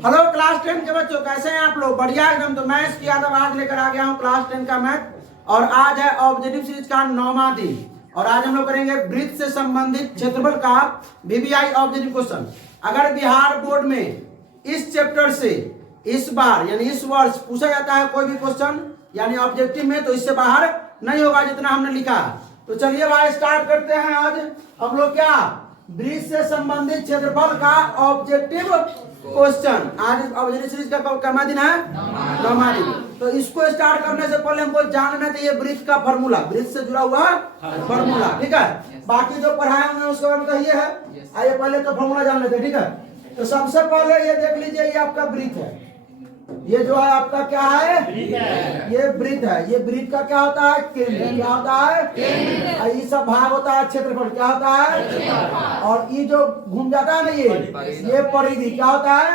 Hello class 10 के बच्चों, कैसे हैं आप लोग? बढ़िया एकदम। तो मैं इसकी यादव आज लेकर आ गया हूँ क्लास 10 का मैथ, और आज है ऑब्जेक्टिव सीरीज का 9वां दिन। और आज हम लोग करेंगे वृत्त से संबंधित क्षेत्रफल का वीवीआई ऑब्जेक्टिव क्वेश्चन। अगर बिहार बोर्ड में इस चैप्टर से इस बार यानी इस वर्ष पूछा जाता है कोई भी क्वेश्चन यानी ऑब्जेक्टिव में, तो इससे बाहर नहीं होगा जितना हमने लिखा। तो चलिए भाई स्टार्ट करते हैं। आज हम लोग क्या वृत्त से संबंधित क्षेत्रफल का ऑब्जेक्टिव क्वेश्चन। आज ऑब्जेक्टिव सीरीज का कितना दिन है? 9वां दिन। तो इसको स्टार्ट करने से पहले हमको जानना चाहिए वृत्त का फॉर्मूला, वृत्त से जुड़ा हुआ फॉर्मूला। ठीक है, बाकी जो पढ़ाए होंगे उसके बारे में तो ये है। आइए पहले तो फॉर्मूला जान लेते हैं। ठीक है, तो सबसे पहले ये देख लीजिए, ये आपका वृत्त है। ये जो है आपका क्या है? ये वृत्त है। ये वृत्त का क्या होता है? केंद्र। क्या होता है? केंद्र। ये सब भाग होता है क्षेत्रफल। क्या होता है? और ये जो घूम जाता है ना, ये परिधि। क्या होता है?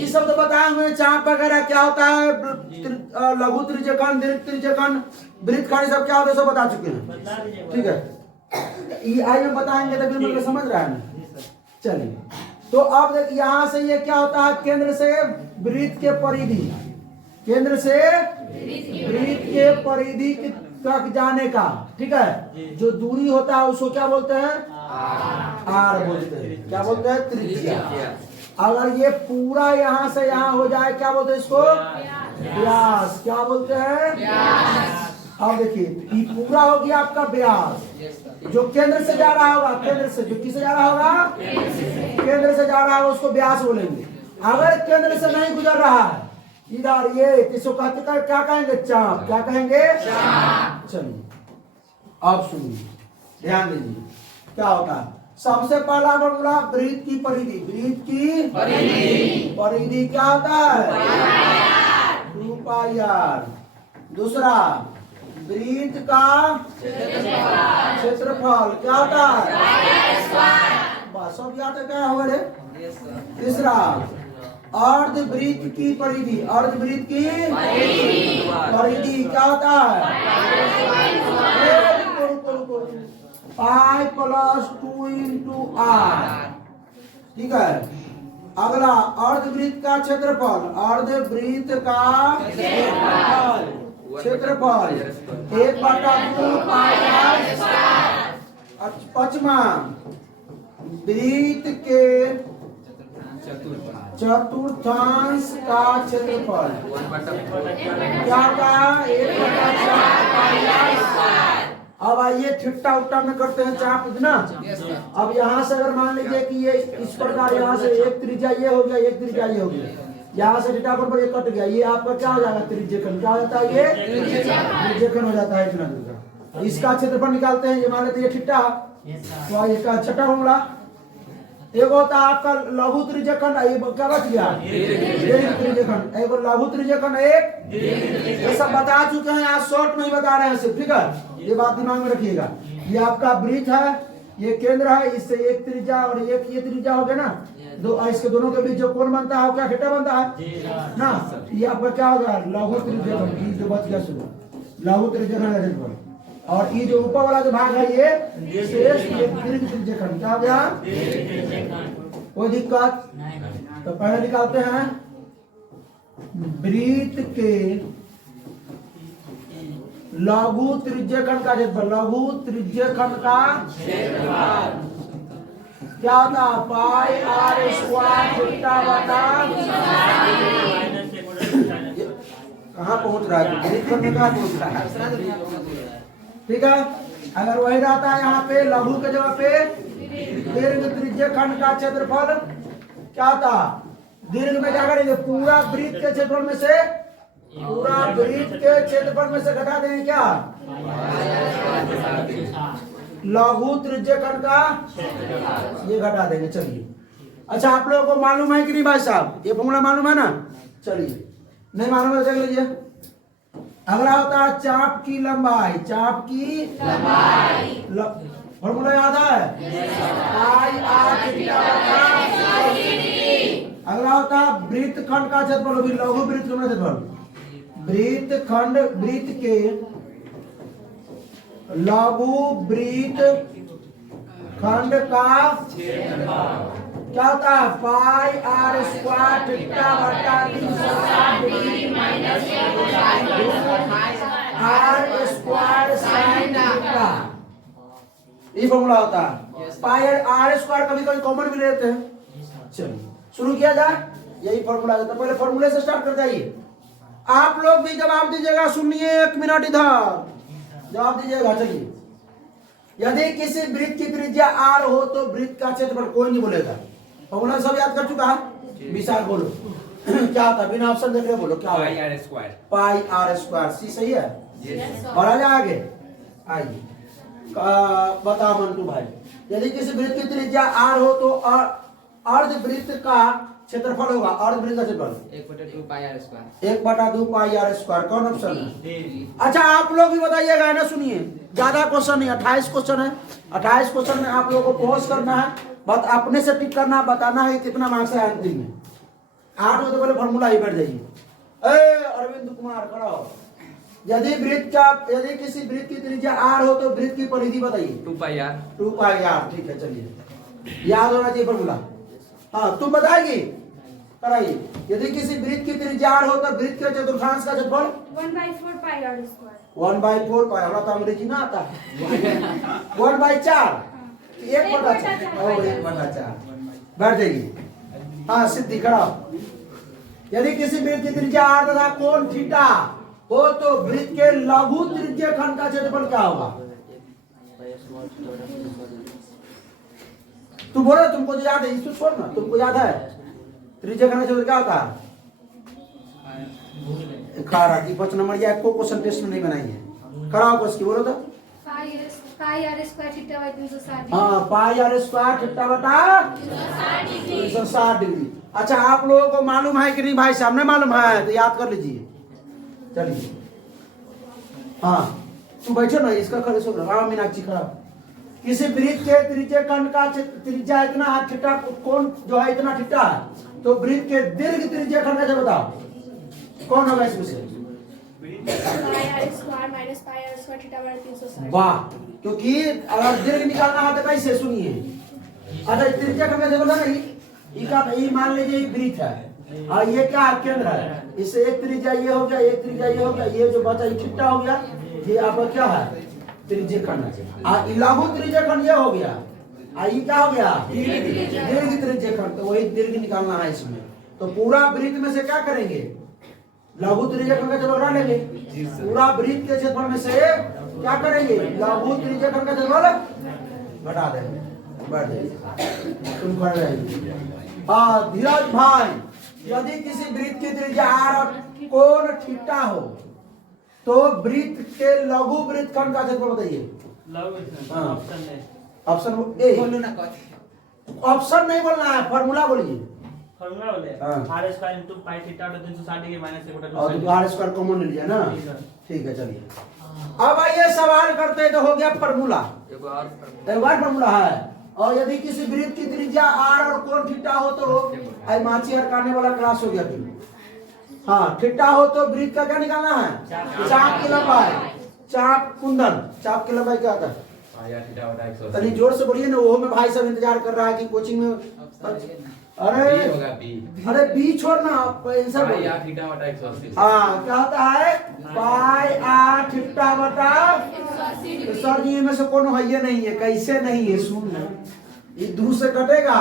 ये सब तो बताए हुए चाप वगैरह क्या होता है, लघु त्रिज्यखंड, दीर्घ त्रिज्यखंड, वृत्तखंड, सब क्या होता है सब बता चुके हैं। ठीक है, ये आइए बताएंगे तभी हम लोग समझ रहा है ना। चलिए, तो अब यहां से ये क्या होता है? केंद्र से वृत्त के परिधि, केंद्र से वृत्त के परिधि तक जाने का, ठीक है, जो दूरी होता है उसको क्या बोलते हैं? आर बोलते हैं। क्या बोलते हैं? त्रिज्या। अगर ये पूरा यहां से यहां हो जाए क्या बोलते हैं इसको? व्यास। क्या बोलते हैं? अब देखिए, ये पूरा हो गया आपका व्यास। जो केंद्र से जा रहा होगा, केंद्र से जो किसे जा रहा होगा? केंद्र से जा रहा होगा उसको व्यास बोलेंगे। अगर केंद्र से नहीं गुजर रहा है इधर, ये इसको कहते क्या कहेंगे? चाप। क्या कहेंगे? चलिए अब सुनिए, ध्यान दीजिए क्या होता है। सबसे पहला फॉर्मूला वृत्त की परिधि। वृत्त की परिधि क्या होता है? 2 पाई आर। दूसरा वृत्त का क्षेत्रफल क्या होता है? बस सब याद है क्या होगा रे? तीसरा अर्धवृत्त की परिधि। अर्धवृत्त की परिधि क्या होता है? Pi plus 2 into r. ठीक है, अगला अर्धवृत्त का क्षेत्रफल। अर्धवृत्त का क्षेत्रफल 1/2 पाई आर। पांचवा वृत्त के चतुर्थांश का क्षेत्रफल क्या होगा? 1/4 पाई आर। अब आइए ठिट्टा उट्टा में करते हैं चाप इतना। अब यहाँ से अगर मान लीजिए कि ये इस प्रकार, यहाँ से एक त्रिज्या ये हो गया, एक त्रिज्या ये हो गया, यहाँ से ठिट्टा पर ये कट गया, ये आपका क्या हो जाएगा? त्रिज्यखंड। क्या हो जाता है? ये त्रिज्यखंड हो जाता है इतना दूर का। इसका क्षेत्रफल निकालते हैं। ये मान लेते हैं ठिट्टा, तो इसका छठा फॉर्मूला एक होता है आपका लघु त्रिज्यखंड। ये क्या बच गया? दीर्घ त्रिज्यखंड। एक लघु त्रिज्यखंड, एक ये सब बता चुके हैं, आज शॉर्ट में ही बता रहे हैं सिर्फ। ठीक है, ये बात दिमाग में रखिएगा। ये आपका वृत्त है, ये केंद्र है, इससे एक त्रिज्या और एक ये त्रिज्या हो गया ना, दो इसके दोनों के बीच जो कोण बनता है वो क्या? थीटा बनता है ना। ये आपका क्या होगा? लघु त्रिज्यखंड। जो बच गया सुनो लघु त्रिज्यखंड। और ये जो ऊपर वाला जो भाग है ये शेष दीर्घ त्रिज्यखंड। क्या हो गया? कोई दिक्कत? तो पहले निकालते हैं वृत्त के लघु त्रिज्यखंड का क्षेत्रफल। लघु त्रिज्यखंड का क्या होता? पाई आर स्क्वायर थीटा बटा। कहाँ पहुंच रहा है? त्रिज्यखंड में कहाँ पहुंच रहा है? ठीक है, अगर वही रहता है यहाँ पे लघु के जगह पे दीर्घ त्रिज्यखंड का क्षेत्रफल क्या था? दीर्घ में क्या करेंगे? पूरा वृत्त के क्षेत्रफल में से, पूरा वृत्त के क्षेत्रफल में से घटा देंगे क्या? लघु त्रिज्यखंड का ये घटा देंगे। चलिए, अच्छा आप लोगों को मालूम है कि नहीं भाई साहब? ये फॉर्मूला मालूम है ना? चलिए, नहीं मालूम है देख लीजिए। अगला होता है चाप की लंबाई। चाप की लंबाई फॉर्मूला याद है? पाई आर थीटा बटा। अगला होता है वृत्तखंड का क्षेत्रफल। लघु वृत्तखंड का क्षेत्रफल। वृत्तखंड, वृत्त के लघु वृत्तखंड का क्या होता है पाई आर स्क्वायर थीटा बटा 360 degree minus r square sine theta. ये फॉर्मूला होता है। पाई आर स्क्वायर कभी कभी कॉमन भी लेते हैं। चलिए शुरू किया जाए, यही फॉर्मूला होता है। पहले फॉर्मूले से स्टार्ट कर जाइए। आप लोग भी जवाब दीजिएगा, सुनिए 1 मिनट इधर जवाब दीजिएगा। चलिए, यदि किसी वृत्त की त्रिज्या r हो तो वृत्त का क्षेत्रफल, कोई नहीं बोलेगा, फॉर्मूला सब याद कर चुका है। विशाल बोलो क्या होता है, बिना ऑप्शन देख रहे बोलो क्या होता है। पाई आर स्क्वायर सी सही है। और आ जाए आगे, आइए बताओ मंटू भाई, यदि किसी वृत्त की त्रिज्या r हो तो अर्धवृत्त का क्षेत्रफल होगा। अर्धवृत्त का क्षेत्रफल 1/2 pi r square. 1/2 pi r square. कौन ऑप्शन है? अच्छा आप लोग भी बताइएगा ना, सुनिए ज्यादा क्वेश्चन नहीं, 28 क्वेश्चन है। 28 क्वेश्चन में आप लोगों को पॉज करना है, बस अपने से टिक करना, बताना है कितना मार्क्स है अंतिम में। 8 में तो पहले फॉर्मूला ही बैठ जाइए। अरविंद कुमार खड़ा हो। यदि किसी वृत्त की त्रिज्या r हो तो वृत्त की परिधि बताइए। 2 पाई आर। 2 पाई आर, ठीक है। चलिए याद होना चाहिए फॉर्मूला। हाँ तुम बताएगी, कराइए। यदि किसी वृत्त की त्रिज्या r हो तो वृत्त के चतुर्थांश का क्षेत्रफल 1/4 पाई आर स्क्वायर। 1/4 पाई, हमरा तो अंग्रेजी ना आता है। 1/4 1/4 बैठ जाइए। हाँ सिद्धि खड़ा। यदि किसी वृत्त की त्रिज्या r तथा कोण थीटा हो तो वृत्त के लघु त्रिज्य खंड का क्षेत्रफल क्या होगा? तू बोलो, तुमको तो याद है, इसको छोड़ ना, तुमको याद है त्रिज्य खंड का क्षेत्रफल क्या होता है? खारा की 5 नंबर या को क्वेश्चन टेस्ट में नहीं बनाई है। कराओ को इसकी, बोलो तो। पाई आर स्क्वायर थीटा बाय 360। हाँ पाई आर स्क्वायर थीटा बटा 360 डिग्री। अच्छा आप लोगों को मालूम है कि नहीं भाई? सामने मालूम है तो याद कर लीजिए। चलिए हाँ तुम बैठो ना, इसका खड़े सो राम मीनाक्षी खड़ा। किसी वृत्त के त्रिज्य खंड का त्रिज्या इतना है, थीटा कोण जो है इतना थीटा है, तो वृत्त के दीर्घ त्रिज्य खंड का बताओ कौन होगा इसमें से? Pi r square minus pi r square theta by 360। वाह, क्योंकि अगर दीर्घ निकालना है तो कैसे, सुनिए। अच्छा त्रिज्या खंड का बोला नहीं, ये मान लीजिए वृत्त है और ये क्या केंद्र है, इससे एक त्रिज्या ये हो गया, एक त्रिज्या ये हो गया, ये जो बचा ये थीटा हो गया, ये आपका क्या है त्रिज्य खंड। लघु त्रिज्य खंड ये हो गया, ये क्या हो गया दीर्घ त्रिज्य खंड। तो वही दीर्घ निकालना है इसमें। तो पूरा वृत्त में से क्या करेंगे, लघु त्रिज्य खंड का क्षेत्रफल लेंगे। पूरा वृत्त के क्षेत्रफल में से क्या करेंगे, लघु त्रिज्य खंड का क्षेत्रफल घटा देंगे। बढ़ जाइए तुम कर रहे। हाँ धीरज भाई, यदि किसी वृत्त की त्रिज्या r और कोण थीटा हो तो वृत्त के लघु वृत्त खंड का क्षेत्रफल बताइए। ऑप्शन ए, ऑप्शन नहीं बोलना है, फॉर्मूला बोलिए। फॉर्मूला बोले r स्क्वायर इनटू पाई थीटा बटा 360 डिग्री माइनस 1/2। और तो r स्क्वायर कॉमन ले लिया ना, ठीक है। चलिए अब आइए सवाल करते हैं, तो हो गया फॉर्मूला, एक बार फॉर्मूला है। और यदि किसी वृत्त की त्रिज्या r और कोण थीटा हो तो आई माची हरकाने वाला क्लास हो गया फिर। हाँ थीटा हो तो वृत्त का क्या निकालना है, चाप की लंबाई, चाप कुंदन, चाप की लंबाई क्या होता है? तनी जोर से बोलिए ना, वो में भाई सब इंतजार कर रहा है कि कोचिंग में। अरे बी छोड़ना, आंसर हाँ क्या होता है पाई आर थीटा बटा। सर जी में से कौन है, ये नहीं है, कैसे नहीं है, सुन ये दूर से कटेगा।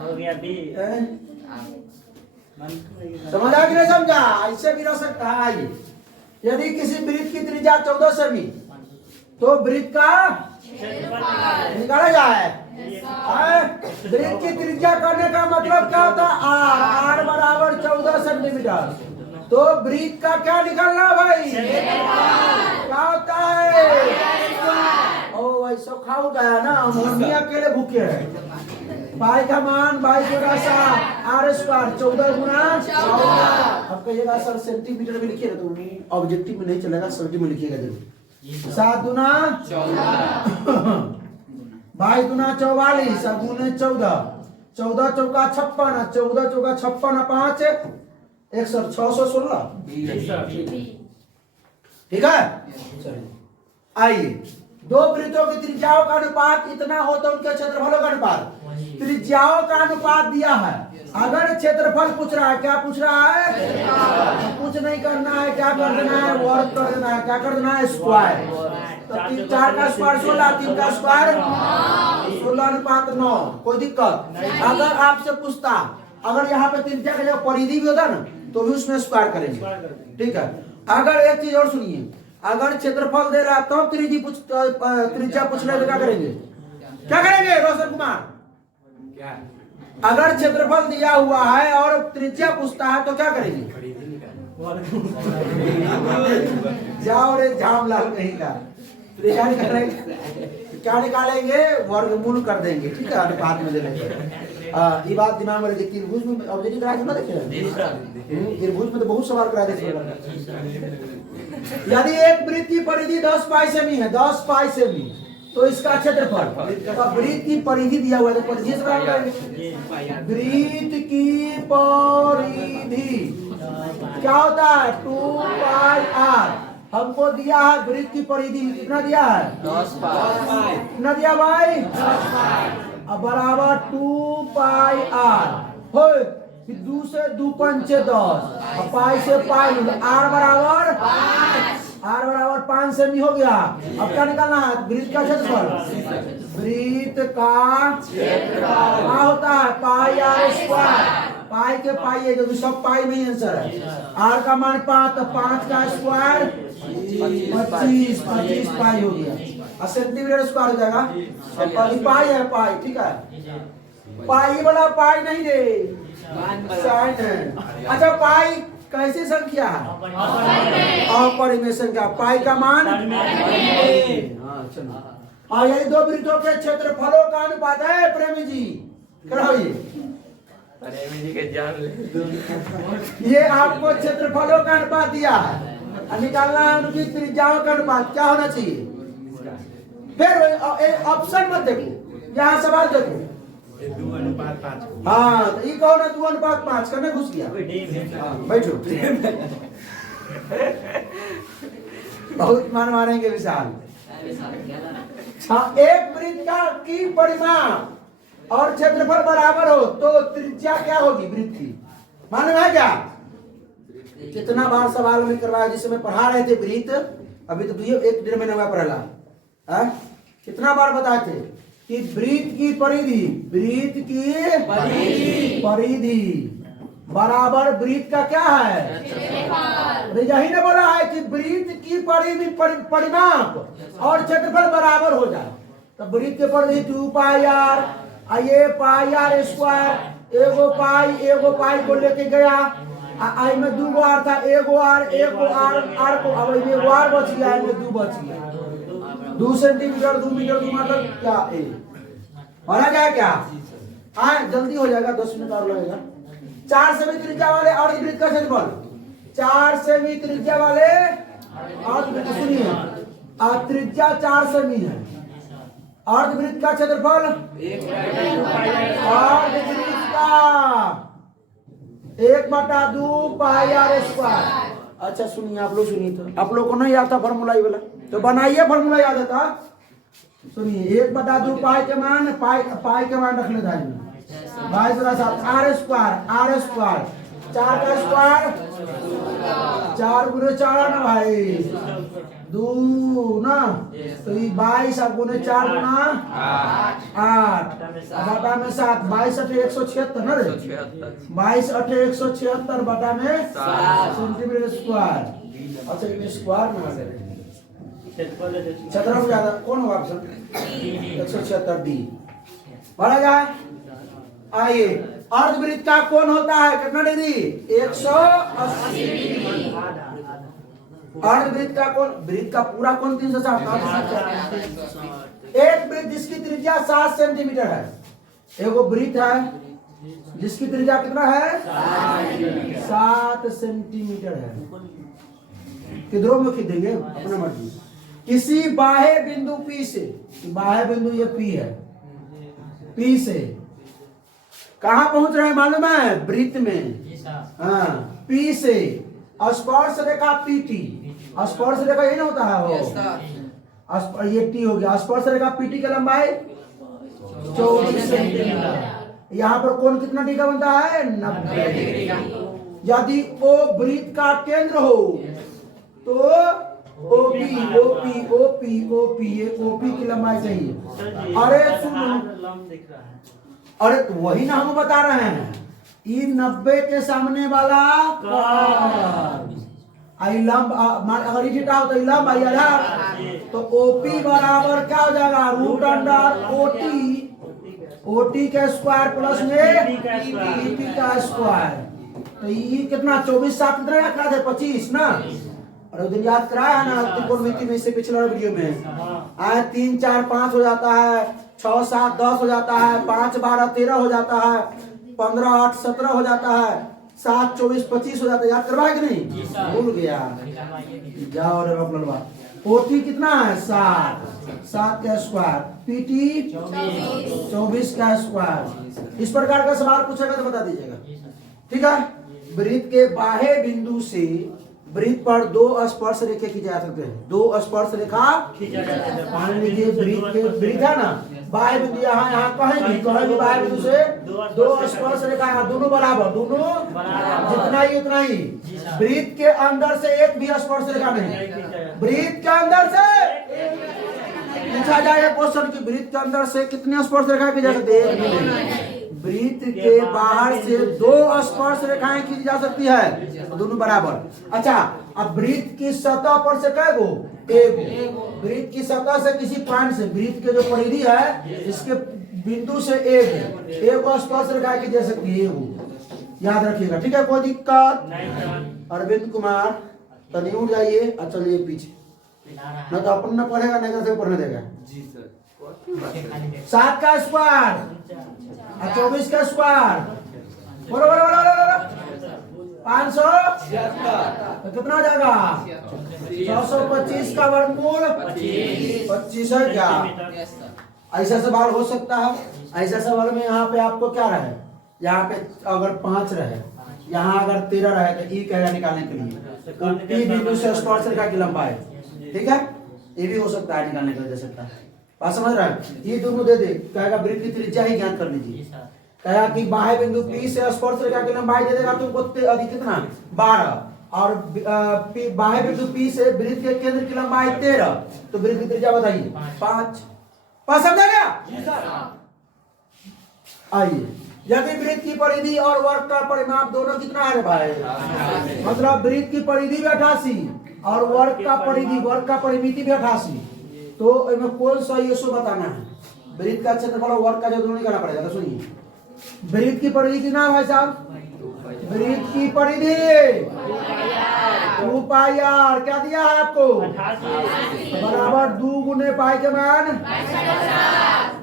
हो गया बी। समझा कि नहीं समझा? ऐसे भी रह सकता है। आइए, यदि किसी वृत्त की त्रिज्या 14 सेमी तो वृत्त का निकाला जाए। वृत्त की त्रिज्या करने का मतलब क्या होता है, r बराबर 14 सेंटीमीटर। तो वृत्त का क्या निकालना भाई, क्या होता है? ओ ऐसा खाओ गया ना, हम अकेले भूखे हैं। पाई का मान बाई गुना 7 आर स्क्वायर 14 गुना 14। अब कहिएगा सर सेंटीमीटर में लिखिएगा तो ऑब्जेक्टिव में नहीं चलेगा, सेंटीमीटर में लिखिएगा जरूर। 7 गुना 14 बाई गुना 44 और गुने 14, 14 चौका 56, 14 चौका 56, 5 616। ठीक है। आइए दो वृत्तों की त्रिज्याओं का अनुपात इतना हो तो उनके क्षेत्रफलों का अनुपात, त्रिज्याओं का अनुपात दिया है। अगर क्षेत्रफल पूछ रहा है, क्या पूछ रहा है? कुछ नहीं करना है, क्या कर देना है? वर्ग कर देना है। क्या कर देना है? स्क्वायर। तो 4 का स्क्वायर 16, 3 का स्क्वायर 16 अनुपात 9। कोई दिक्कत? अगर आपसे पूछता, अगर यहाँ पे त्रिज्या का जब परिधि भी होता ना तो भी उसमें स्क्वायर करेंगे, ठीक है। अगर एक चीज और सुनिए, अगर क्षेत्रफल दे रहा तो त्रिज्या पूछ रहे तो क्या करेंगे? क्या करेंगे रोशन कुमार? अगर क्षेत्रफल दिया हुआ है और त्रिज्या पूछता है तो क्या करेंगे? जाओ रे झामलाल कहीं का, त्रिज्या निकालेंगे, क्या निकालेंगे? वर्गमूल कर देंगे, ठीक है, अनुपात में दे देंगे। ये बात दिमाग में रखिए। त्रिभुज में ऑब्जेक्टिव करा के ना देखिए, त्रिभुज में तो बहुत सवाल करा देते हैं। यदि एक वृत्त की परिधि 10 पाई सेमी है, 10 पाई सेमी, तो इसका क्षेत्रफल, वृत्त की परिधि दिया हुआ है तो परिधि से बात करेंगे। वृत्त की परिधि क्या होता है? 2 पाई आर। हमको दिया है वृत्त की परिधि कितना दिया है? 10 पाई। कितना दिया भाई? 10 पाई। अब बराबर 2 पाई आर हो, फिर 2 से 2 पंचे 10, अब पाई से पाई, आर बराबर 5 सेमी हो गया। अब क्या निकालना है? वृत्त का क्षेत्रफल। वृत्त का क्षेत्रफल क्या होता है? पाई आर स्क्वायर। पाई के पाई है, क्योंकि सब पाई में ही आंसर है। आर का मान 5, तो 5 का स्क्वायर 25 पाई हो गया। सेंटीमीटर स्क्वायर हो जाएगा। पाई है, पाई, ठीक है। पाई वाला पाई नहीं रे, साइन है। अच्छा, पाई कैसी संख्या है? अपरिमेय संख्या। पाई का मान, हाँ चलो। हाँ, यही दो वृत्तों के क्षेत्रफलों का अनुपात है प्रेमी जी। कराइए, प्रेमी जी के जान ले। ये आपको क्षेत्रफलों का अनुपात दिया है, निकालना है उनकी त्रिज्याओं का अनुपात। क्या होना चाहिए? फिर ऑप्शन मत देखो, यहाँ सवाल देखो। 2 अनुपात 5। हाँ, तो ये कहो ना 2 अनुपात 5 करने घुस गया। बैठो। बहुत मान मारेंगे विशाल। हाँ, एक वृत्त का की परिमाप और क्षेत्रफल बराबर हो तो त्रिज्या क्या होगी वृत्त की? मालूम है क्या? कितना बार सवाल में करवाया, जिसे में पढ़ा रहे थे वृत्त, अभी तो 1-1.5 महीना हुआ पढ़ा। कितना बार बताए थे कि वृत्त की परिधि बराबर वृत्त का क्या है? यही ने बोला है कि वृत्त की परिधि परिमाप और क्षेत्रफल बराबर हो जाए। तो वृत्त के परिधि 2 पाई आर, ये पाई आर स्क्वायर, एगो पाई को लेके गया, आई में 2 आर था, एगो आर को, अब एगो आर बच गया, इनमें 2 बच गया। 2 सेंटीमीटर 2 मीटर 2 मीटर क्या माना जाए? क्या जल्दी हो जाएगा, 10 मिनट और लगेगा। 4 सेमी त्रिज्या वाले और वृत्त का क्षेत्रफल, 4 सेमी त्रिज्या वाले और सुनिए, त्रिज्या 4 सेमी है, अर्धवृत्त का क्षेत्रफल अर्धवृत्त का 1/2 पाई आर स्क्वायर। अच्छा सुनिए, आप लोग सुनिए, तो आप लोग को नहीं आता फॉर्मूला ये वाला, तो बनाइए फॉर्मूला याद आता। सुनिए, 1/2 पाई के मान, पाई के मान रख ले था, भाई जरा साथ आर स्क्वायर 4 का स्क्वायर 4 गुने 4 ना भाई 2 ना, तो ये 22 गुने 4 गुना 8 बटा में 7, 22 8 176 ना रे, 22 8 176 बटा में 7 सेंटीमीटर स्क्वायर। अच्छा ये स्क्वायर में क्षेत्रफल ज्यादा कौन होगा ऑप्शन? 176 डी बढ़ा जाए। आइए, अर्धवृत्त का कोण होता है कितना डिग्री? 180 डिग्री। अर्धवृत्त का कोण, वृत्त का पूरा कोण 360। एक वृत्त जिसकी त्रिज्या 7 सेंटीमीटर है, एगो वृत्त है जिसकी त्रिज्या कितना है? 7 सेंटीमीटर है। किधरों में खींच देंगे अपना मर्जी। किसी बाह्य बिंदु P से, बाह्य बिंदु ये P है, P से कहां पहुंच रहे हैं मालूम है? वृत्त में। हाँ, P से स्पर्श रेखा PT, स्पर्श रेखा यही ना होता है वो, ये टी हो गया। स्पर्श रेखा पीटी की लंबाई 24 सेंटीमीटर। यहाँ पर कोण कितना डिग्री का बनता है? 90 डिग्री का। यदि ओ वृत्त का केंद्र हो तो ओपी ओपी ओपी ओपी ये ओपी की लंबाई चाहिए। अरे सुनो, अरे तो वही ना हम बता रहे हैं, ई 90 के सामने वाला आई लंब, अगर ये थीटा हो तो लंब आई आधार, तो ओपी बराबर क्या हो जाएगा? रूट अंडर ओटी का स्क्वायर प्लस में ईपी का स्क्वायर। तो ये कितना 24 7 कितना याद है? 25 ना। और उस दिन याद कराया ना त्रिकोणमिति में, इससे पिछले वीडियो में आए 3 4 5 हो जाता है, 6 7 10 हो जाता है, 5 12 13 हो जाता है, 15 8 17 हो जाता है, 7 24 25 हो जाता है। याद करवाए कि नहीं? भूल गया, जाओ रे बकलवा। ओटी कितना है? 7 का स्क्वायर, पीटी 24 का स्क्वायर। इस प्रकार का सवाल पूछेगा तो बता दीजिएगा, ठीक है। वृत्त के बाह्य बिंदु से वृत्त पर 2 स्पर्श रेखा खींचे जा सकते हैं। 2 स्पर्श रेखा मान लीजिए वृत्त है ना, बाह्य बिंदु यहाँ कहीं भी बाह्य बिंदु से 2 स्पर्श रेखा है, दोनों बराबर, दोनों जितना ही उतना ही। वृत्त के अंदर से एक भी स्पर्श रेखा नहीं, वृत्त के अंदर से पूछा जाएगा क्वेश्चन की वृत्त के अंदर से कितने स्पर्श रेखा की जा सकती है? वृत्त के बाहर से 2 स्पर्श रेखाएं खींची जा सकती है, दोनों बराबर। अच्छा, अब वृत्त की सतह पर से कै गो? एक। वृत्त की सतह से किसी पॉइंट से, वृत्त के जो परिधि है इसके बिंदु से एक स्पर्श रेखा की जा सकती है, याद रखिएगा, ठीक है। कोई दिक्कत? अरविंद कुमार तनी उठ जाइए, अच्छा चलिए पीछे, न तो अपन न पढ़ेगा नहीं तो पढ़ने देगा। जी सर। 7 का स्क्वायर 24 का स्क्वायर, बोलो बोलो बोलो बोलो 500 तो कितना हो जाएगा? 625 का वर्गमूल 25 है क्या? ऐसा सवाल हो सकता है। ऐसा सवाल में यहाँ पे आपको क्या रहे, यहाँ पे अगर 5 रहे, यहाँ अगर 13 रहे तो ई कहेगा निकालने के लिए, तो पी बिंदु से स्पर्श रेखा की लंबाई, ठीक है, ये भी हो सकता है निकालने के लिए, दे सकता है। बात समझ रहा है? ये दोनों दे दे, कहेगा वृत्त की त्रिज्या ही ज्ञात कर लीजिए। कहा कि बाह्य बिंदु P से स्पर्श रेखा की लंबाई दे देगा तुमको कितना? 12, और बाह्य बिंदु P से वृत्त के केंद्र की लंबाई 13, तो वृत्त की त्रिज्या बताइए 5। समझा गया? आइए, यदि वृत्त की परिधि और वर्ग का परिमाप दोनों कितना है भाई? मतलब वृत्त की परिधि भी 88 और वर्ग का परिमिति भी 88, तो इसमें कौन सा ये सो बताना है? वृत्त का क्षेत्रफल और वर्ग का जो दोनों निकालना पड़ेगा। तो सुनिए, वृत्त की परिधि कितना है भाई साहब? वृत्त की परिधि 2 पाई आर, क्या दिया है आपको? बराबर 2 गुने पाई के मान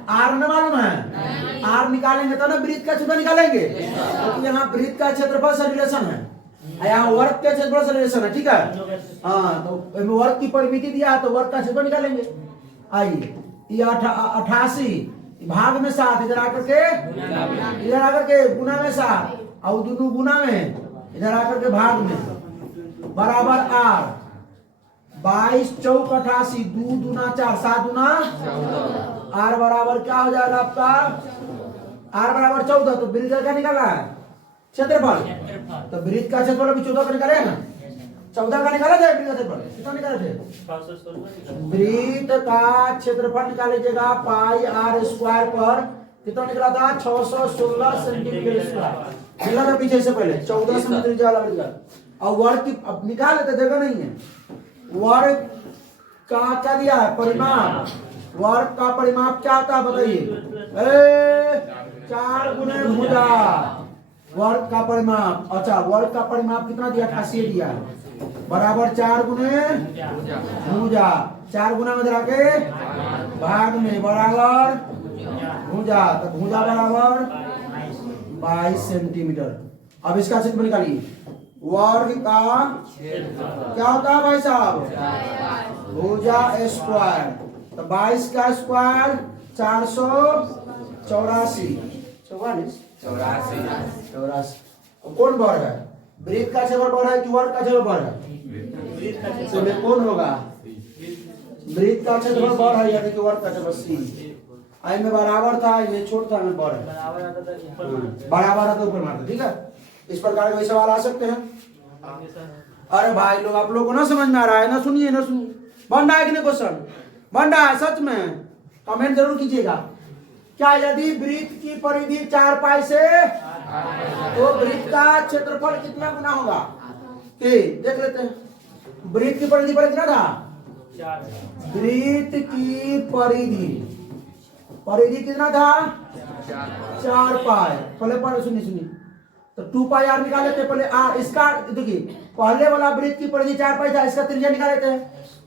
आर न मालूम है? आर निकालेंगे तो ना वृत्त का क्षेत्रफल निकालेंगे, क्योंकि यहाँ वृत्त का क्षेत्रफल से रिलेशन है, यहाँ वर्ग के क्षेत्रफल से रिलेशन है, ठीक है। हाँ, तो वर्ग की परिमिति दिया है तो वर्ग का क्षेत्रफल निकालेंगे। आइए, ये 88 भाग में 7, इधर आकर के गुना में 7, और दोनों गुना में इधर आकर के भाग में बराबर आर। 22 चौक 88, 2 दूना 4, 7 दूना आर बराबर क्या हो जाएगा आपका? आर बराबर 14। तो वृत्त का निकालना है क्षेत्रफल, तो वृत्त का क्षेत्रफल अभी 14 का निकालेगा ना, 14 का निकाला जाए। वृत्त का क्षेत्रफल कितना निकाले थे? वृत्त का क्षेत्रफल निकालीजिएगा पाई आर स्क्वायर पर कितना निकला था? 616 सेंटीमीटर स्क्वायर। निकला था पीछे से पहले 14 सेंटीमीटर वाला वृत्त। और वर्ग की अब निकाल लेते, जगह नहीं है। वर्ग का क्या दिया है? परिमाप। वर्ग का परिमाप क्या होता है बताइए? 4 गुने भुजा, वर्ग का परिमाप। अच्छा, वर्ग का परिमाप कितना दिया? 88 दिया है, बराबर 4 गुने भुजा, 4 गुना में धरा के भाग में बराबर भुजा, तो भुजा बराबर 22 सेंटीमीटर। अब इसका क्षेत्रफल निकालिए। वर्ग का क्या होता है भाई साहब? भुजा स्क्वायर, तो 22 का स्क्वायर 484 84। कौन वर्ग है? वृत्त का क्षेत्रफल बढ़ है कि वर्ग का क्षेत्रफल बढ़ है? तो कौन होगा? वृत्त का क्षेत्रफल बड़ है, यानी कि वर्ग का क्षेत्रफल सी। आई में बराबर था, में छोट था, में बड़ है। बराबर आता था ऊपर मारते। बराबर है तो ऊपर मारते, ठीक है। इस प्रकार के सवाल आ सकते हैं। आगे सर अरे भाई लोग, आप लोगों को ना समझ में आ रहा है ना? सुनिए ना, सुनिए। बन रहा है कि नहीं क्वेश्चन? बन रहा है सच में? कमेंट जरूर कीजिएगा। क्या यदि वृत्त की परिधि 4 पाई से, तो वृत्त का क्षेत्रफल कितना गुना होगा? देख लेते हैं। वृत्त की परिधि पर कितना था? 4 वृत्त की परिधि कितना था? 4 पाई। पहले सुनिए तो 2 पाई आर निकाल लेते हैं। पहले आर, इसका देखिए, पहले वाला वृत्त की परिधि 4 पाई था, इसका त्रिज्या निकाल लेते हैं।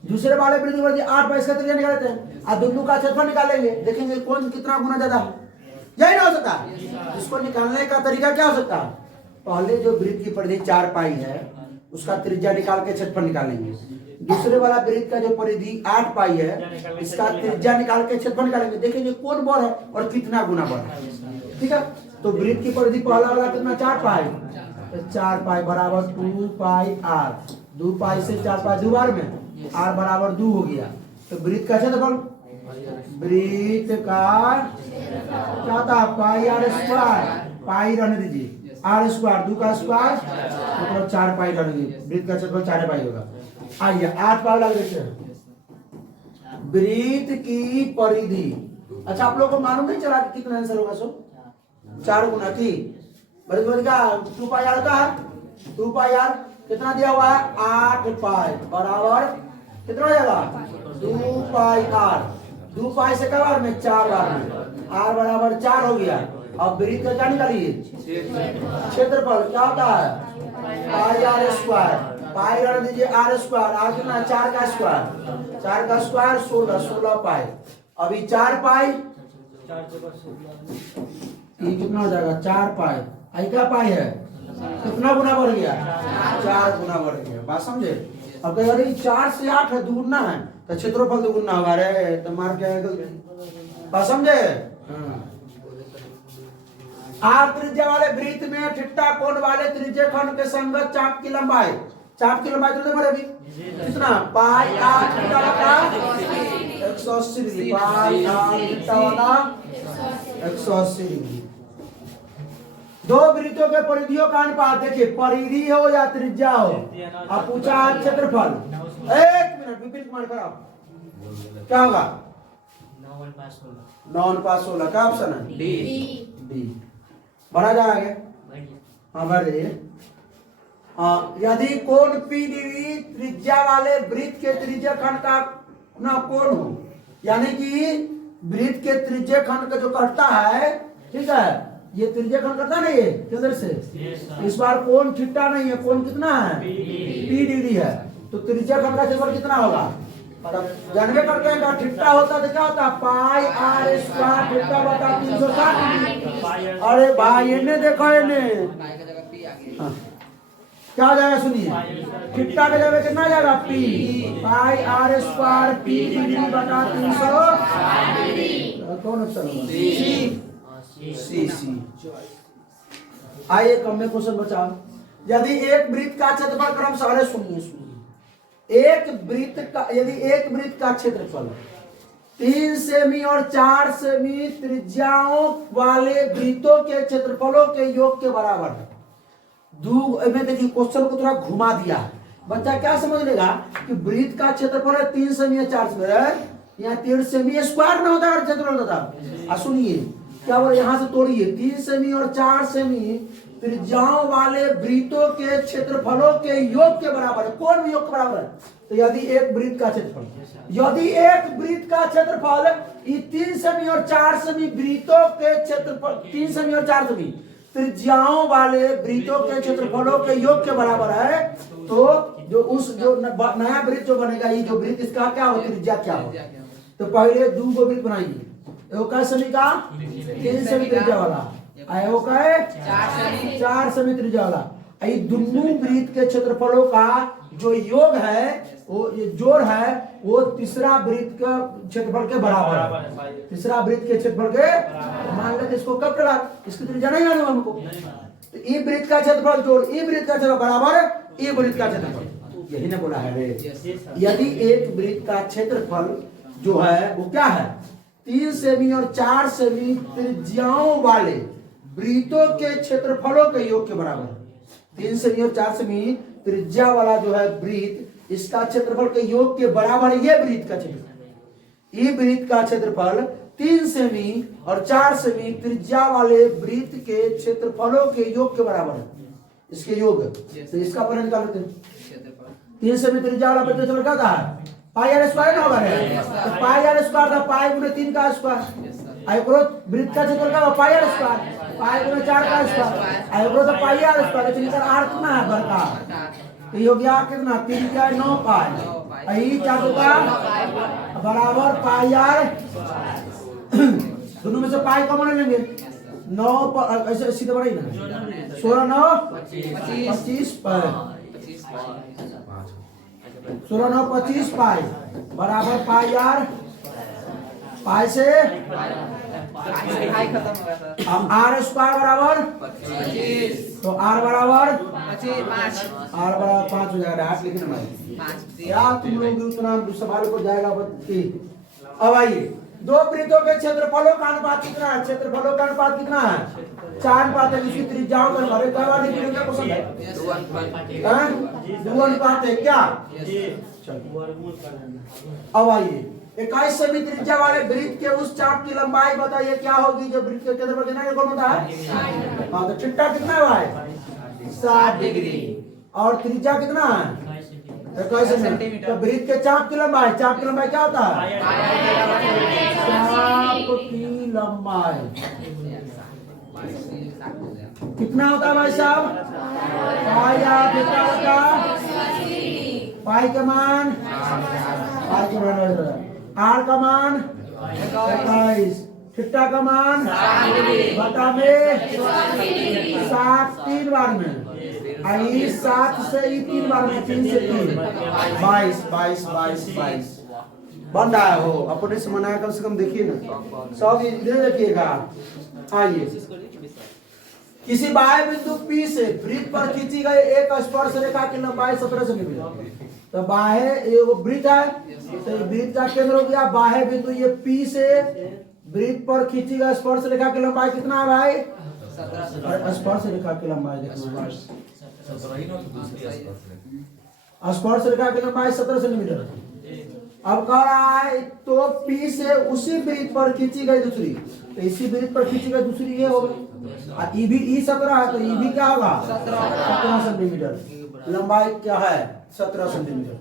दूसरे वाले वृत्त की परिधि 8 पाई, इसका त्रिज्या निकाल लेते हैं। और दोनों का क्षेत्रफल निकालेंगे, देखेंगे कौन कितना गुना ज्यादा है। यही ना हो सकता? इसको निकालने का तरीका क्या हो सकता है? पहले जो वृत्त की परिधि 4 पाई है, उसका त्रिज्या निकाल के क्षेत्रफल निकालेंगे। दूसरे वाला वृत्त का जो परिधि 8 पाई है, इसका त्रिज्या निकाल के क्षेत्रफल निकालेंगे, देखेंगे कौन बड़ है और कितना गुना बड़ है। ठीक है, तो वृत्त की परिधि पहला वाला कितना? 4 पाई। तो 4 पाई बराबर 2 पाई आर। 2 पाई से 4 पाई 2 बार में, आर बराबर 2 हो गया। तो वृत्त का क्षेत्रफल, वृत्त का क्या था? पाई आर स्क्वायर। पाई रहने दीजिए, आर स्क्वायर, 2 का स्क्वायर मतलब 4 पाई रहने दीजिए। वृत्त का क्षेत्रफल 4 पाई होगा। आइए 8 पाई लग देते हैं। वृत्त की परिधि, अच्छा आप लोग को मालूम नहीं चला कि कितना आंसर होगा? सो 4 गुना की वृत्त का 2 पाई आर का है। 2 पाई आर कितना दिया हुआ है? 8 पाई बराबर कितना हो जाएगा? 2 पाई आर। 2 पाई से क्या बार में? 4 बार में। आर बराबर 4 हो गया। अब वृत्त का क्या निकालिए? क्षेत्रफल क्या होता है? पाई आर स्क्वायर। पाई रहने दीजिए, आर स्क्वायर। आर कितना? 4 का स्क्वायर। 4 का स्क्वायर 16, 16 पाई। अभी 4 पाई, 4 के बाद 16 ये कितना हो जाएगा? 4 पाई। आई क्या पाई है? कितना गुना बढ़ गया? 4 गुना बढ़ गया। बात समझे? अब कह रही 4 से 8 है, दुगुना है, तो क्षेत्रफल दुगुना होगा। रे तो मार के बात समझे? आर त्रिज्या वाले वृत्त में थीटा कोण वाले त्रिज्या खंड के संगत चाप की लंबाई, चाप की लंबाई तो देखो अभी कितना? पाई आर थीटा वाला 180 डिग्री। पाई आर थीटा वाला 180 डिग्री। दो वृत्तों के परिधियों का अनुपात देखिए, परिधि हो या त्रिज्या हो। अब पूछा क्षेत्रफल। 1 मिनट विपिन कुमार कराओ, क्या होगा? 9/16 का ऑप्शन है डी। बढ़ा जाएगा, हाँ बढ़ जाइए। यदि कोण पी डिग्री त्रिज्या वाले वृत्त के त्रिज्या खंड का ना कोण हो, यानी कि वृत्त के त्रिज्या खंड का जो कटता है, ठीक है, ये त्रिज्या खंड करता नहीं है किधर से? इस बार कोण थीटा नहीं है, कोण कितना है? पी डिग्री है। तो त्रिज्या खंड का क्षेत्रफल कितना होगा? जानवे करते हैं का थीटा होता है, क्या होता है? पाई आर स्क्वायर थीटा बटा 360। अरे भाई इन्हें देखो, इन्हें क्या हो जाएगा? सुनिए, थीटा का जगह कितना जाएगा? P. Pi r square p degree बटा 360। कौन ऑप्शन होगा? सी। आइए कम में क्वेश्चन बचाओ। यदि एक वृत्त का क्षेत्रफल, क्रम सारे सुनिए, एक वृत्त का, यदि एक वृत्त का क्षेत्रफल 3 सेमी और 4 सेमी त्रिज्याओं वाले वृत्तों के क्षेत्रफलों के योग के बराबर है। में देखिए क्वेश्चन को थोड़ा घुमा दिया है, बच्चा क्या समझ लेगा कि वृत्त का क्षेत्रफल है 3 सेमी या 4 सेमी है, यहाँ 3 सेमी स्क्वायर में होता है क्षेत्रफल होता। सुनिए क्या बोले, यहाँ से तोड़िए, 3 सेमी और 4 सेमी त्रिज्याओं वाले वृत्तों के क्षेत्रफलों के योग के बराबर है। कौन भी योग के बराबर है? तो यदि एक वृत्त का क्षेत्रफल, यदि एक वृत्त का क्षेत्रफल 3 सेमी और 4 सेमी वृत्तों के क्षेत्रफल, 3 सेमी और 4 सेमी त्रिज्याओं वाले वृत्तों के क्षेत्रफलों के योग के बराबर है, तो जो नया वृत्त जो बनेगा, ये जो वृत्त इसका क्या हो, त्रिज्या क्या हो? तो पहले 2 वृत्त बनाइए। का सेमी का 3 सेमी त्रिज्या वाला, आयो का है 4 सेमी त्रिज्या वाला। ये दोनों वृत्त के क्षेत्रफलों का जो योग है, वो ये जोड़ है, वो तीसरा वृत्त का क्षेत्रफल के बराबर है। तीसरा वृत्त के क्षेत्रफल के, मान लेते इसको कब करा, इसकी त्रिज्या नहीं मालूम हमको, तो ये वृत्त का क्षेत्रफल जोड़ ये वृत्त का क्षेत्रफल बराबर है ये वृत्त का क्षेत्रफल। यही ना बोला है रे। जी सर। यदि एक वृत्त का क्षेत्रफल जो है वो क्या है 3 सेमी और 4 सेमी त्रिज्याओं वाले वृत्तों के क्षेत्रफलों के योग के बराबर है। 3 सेमी और 4 सेमी त्रिज्या वाला जो है वृत्त इसका क्षेत्रफल के योग के बराबर है। ये वृत्त का क्षेत्रफल, ये वृत्त का क्षेत्रफल 3 सेमी और 4 सेमी त्रिज्या वाले वृत्त के क्षेत्रफलों के योग के बराबर है। इसके योग तो इसका परिणाम निकाल लेते हैं। 3 सेमी त्रिज्या वाला वृत्त क्षेत्रफल क्या है पाई आर स्क्वायर ना होगा रे। तो पाई आर स्क्वायर था पाई गुने 3 का स्क्वायर आइक्रो वृत्त का क्षेत्रफल का पाई आर स्क्वायर पाई गुने 4 का स्क्वायर आइक्रो तो पाई आर स्क्वायर लेकिन इसका आर कितना है बड़का तो ये हो गया कितना 3 क्या 9 पाई आई 4 का बराबर पाई आर दोनों में से पाई कॉमन लेंगे 9 ऐसे सीधे बढ़ाई ना 16 9 25 16 9 25 पाई बराबर पाई आर पाई से अब आर स्क्वायर बराबर 25 तो आर बराबर 25 आर बराबर 5 हो जाएगा। 8 लिखना भाई क्या तुम लोग उतना सवाल को जाएगा बच्चे। अब आइए दो वृत्तों के क्षेत्रफलों का अनुपात कितना है। क्षेत्रफलों का अनुपात कितना है 4 अनुपात है। इसकी त्रिज्याओं का अनुपात क्या वाली त्रिज्या पसंद है 2 अनुपात है क्या। अब आइए 21 सेमी त्रिज्या वाले वृत्त के उस चाप की लंबाई बताइए क्या होगी जो वृत्त के केंद्र पर कितना कौन होता है। हाँ तो छिट्टा कितना है भाई 60 डिग्री और त्रिज्या कितना है 21 सेंटीमीटर। तो वृत्त के चाप की लंबाई क्या होता है चाप की लंबाई कितना होता है भाई साहब पाई आर कितना होता पाई का मान आर का मान 21 थीटा का मान बटा में 7 3 बार में आई 7 से 3 बार में 3 से 3 22 बन रहा है हो अपने से मनाया कम से कम देखिए ना सब इधर देखिएगा। आइए किसी बाह्य बिंदु P से वृत्त पर खींची गई एक स्पर्श रेखा की लंबाई 17 सेंटीमीटर। तो बाह्य ये वो वृत्त है तो वृत्त का केंद्र हो गया बाह्य बिंदु ये P से वृत्त पर खींची गई स्पर्श रेखा की लंबाई कितना है भाई 17 स्पर्श रेखा की लंबाई देखना स्पर्श रेखा की लंबाई 17 सेंटीमीटर। अब कह रहा है तो P से उसी वृत्त पर खींची गई दूसरी तो इसी वृत्त पर खींची गई दूसरी ये हो गई ई भी ई 17 है तो ई भी क्या होगा 17 सेंटीमीटर लंबाई क्या है 17 सेंटीमीटर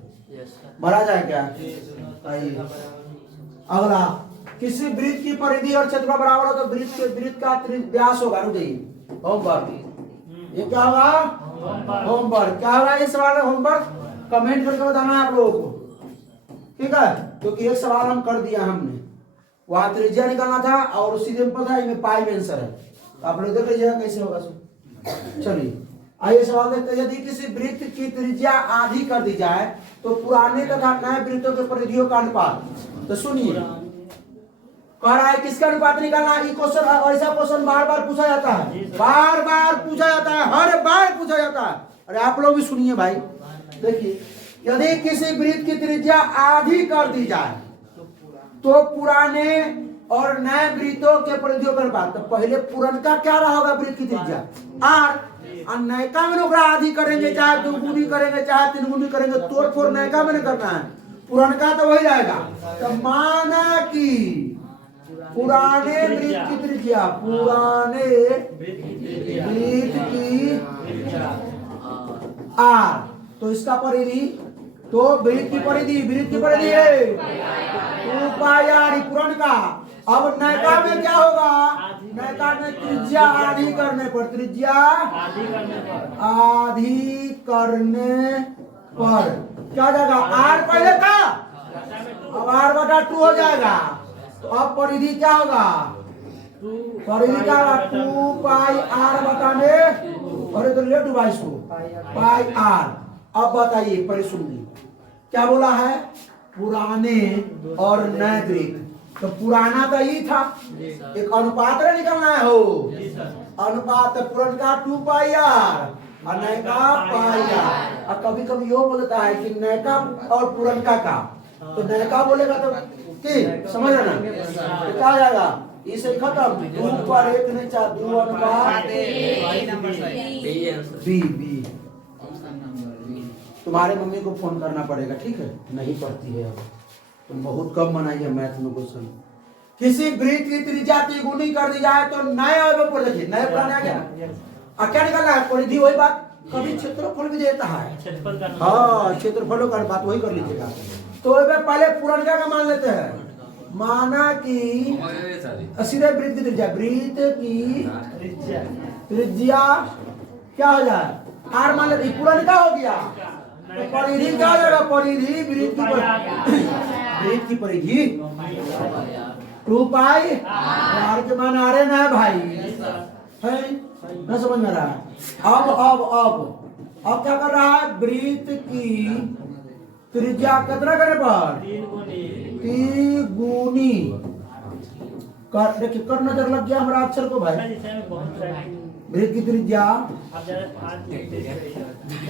भरा जाए क्या। आइए अगला किसी वृत्त की परिधि और क्षेत्रफल बराबर हो तो वृत्त का व्यास होगा होमवर्क ये क्या होगा होमवर्क क्या होगा ये सवाल है होमवर्क कमेंट करके बताना है आप लोगों को ठीक है क्योंकि एक सवाल हम कर दिया हमने वहां त्रिज्या निकालना था और सीधे में पता है इनमें पाई में आंसर है तो आप लोग देख लीजिएगा कैसे होगा। चलिए आइए सवाल देखते हैं यदि किसी वृत्त की त्रिज्या आधी कर दी जाए तो पुराने तथा नए वृत्तों के परिधियों का अनुपात। तो सुनिए कह रहा है किसका अनुपात निकालना ये क्वेश्चन ऐसा क्वेश्चन बार बार पूछा जाता है हर बार पूछा जाता है। अरे आप लोग भी सुनिए भाई देखिए यदि किसी वृत्त की त्रिज्या आधी कर दी जाए तो पुराने और नए वृत्तों के परिधियों का अनुपात। तो पहले पुरनका क्या रहा होगा वृत्त की त्रिज्या आर और नयका में लोग आधी करेंगे चाहे दुगुनी करेंगे चाहे तीनगुनी करेंगे तोड़ फोड़ नयका में करना है पुरनका तो वही रहेगा। तो माना कि पुराने वृत्त की त्रिज्या पुराने वृत्त की आर तो इसका परिधि तो वृत्त की परिधि है 2 पाई आर पुरनका। अब नयका में क्या होगा नयका में त्रिज्या आधी करने पर क्या जाएगा आर पहले था अब आर बटा 2 हो जाएगा। तो अब परिधि क्या होगा परिधि क्या होगा 2 पाई आर बटा में और तो ले 2 को पाई आर। अब बताइए पहले सुनिए क्या बोला है पुराने और नए वृत्त। तो पुराना तो ये था एक अनुपात निकलना है हो अनुपात पुरनका 2 पाई आर और नयका पाई आर और कभी कभी यो बोलता है कि नयका और पुरनका का, तो नयका बोलेगा तो ठीक समझ रहे ना, तो क्या हो जाएगा इसे खत्म, 2 पर 1 नहीं 4, 2 अनुपात बी बी। तुम्हारे मम्मी को फोन करना पड़ेगा, ठीक है, नहीं पढ़ती है अब, तुम बहुत कम बनाइए मैथ में क्वेश्चन। किसी वृत्त की त्रिज्या तिगुनी कर दी जाए तो नए अवयव पर देखिए, नए प्राणी आ गया, और क्या निकलना है, परिधि वही बात, कभी क्षेत्रफल भी देता है, क्षेत्रफल का हाँ क्षेत्रफलों का बात वही कर लीजिएगा। तो पहले पुरनका का मान लेते हैं, माना कि सीधे वृत्त की त्रिज्या, वृत्त की त्रिज्या क्या हो जाए आर मान लेते, पुरनका हो गया, तो परिधि क्या हो जाएगा, परिधि वृत्त की परिधि 2 पाई आर के मान आ रहे ना भाई, है ना, समझ में रहा है। अब क्या कर रहा है, वृत्त की त्रिज्या कितना करने पर 3 गुनी कर, देखिए कर नजर लग गया हमारा अक्षर को भाई, वृत्त की त्रिज्या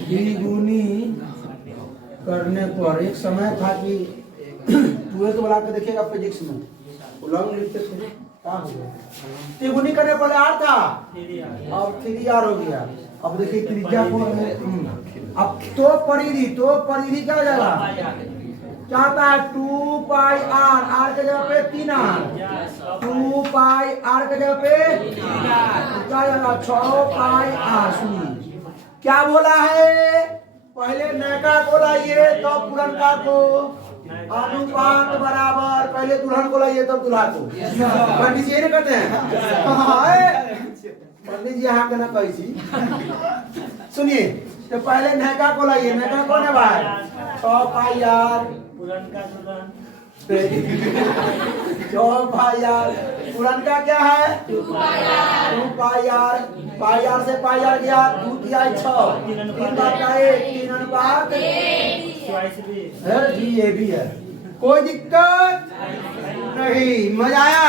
3 गुनी करने पर, एक समय था कि 12 को बुला के देखिएगा फिजिक्स में उलंग लिखते थे, क्या हो गया 3 गुनी करने पर आर था, अब 3r हो गया। अब देखिए त्रिज्या को अब तो परिधि क्या हो जाएगा, चाहता है 2 पाई आर के जगह पे 3r, 2 पाई आर के जगह पे क्या जाएगा 6 पाई आर। सुनिए क्या बोला है, पहले नयका को लाइए तो पुरनका को, अनुपात बराबर, पहले दुल्हन को लाइए तब दूल्हा को, पंडित जी ये नहीं करते हैं, पंडित जी यहाँ कहना कैसी। सुनिए तो पहले नयका को लाइए, नयका कौन है भाई 6 पाई आर, पुरनका दुल्हन 6 पाई आर, पुरनका क्या है 2 पाई आर, पाई आर से पाई आर गया 2 तिहाई 6, 3 बार 1, 3 अनुपात जी, ये भी है, कोई दिक्कत नहीं, मजा आया।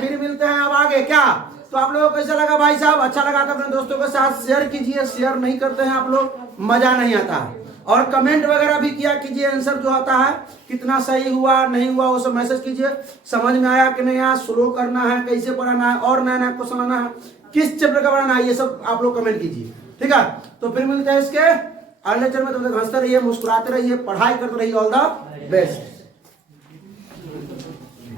फिर मिलते हैं अब आगे, क्या तो आप लोगों को कैसा लगा भाई साहब, अच्छा लगा तो अपने दोस्तों के साथ शेयर कीजिए, शेयर नहीं करते हैं आप लोग मजा नहीं आता, और कमेंट वगैरह भी किया कीजिए, आंसर जो आता है कितना सही हुआ नहीं हुआ वो सब मैसेज कीजिए, समझ में आया कि नहीं आया, स्लो करना है, कैसे पढ़ाना है, और नया नया क्वेश्चन आना है, किस चैप्टर का पढ़ाना है, ये सब आप लोग कमेंट कीजिए, ठीक है। तो फिर मिलते हैं इसके अगले लेक्चर में, तब तक हंसते रहिए, मुस्कुराते रहिए, पढ़ाई करते रहिए, ऑल द बेस्ट।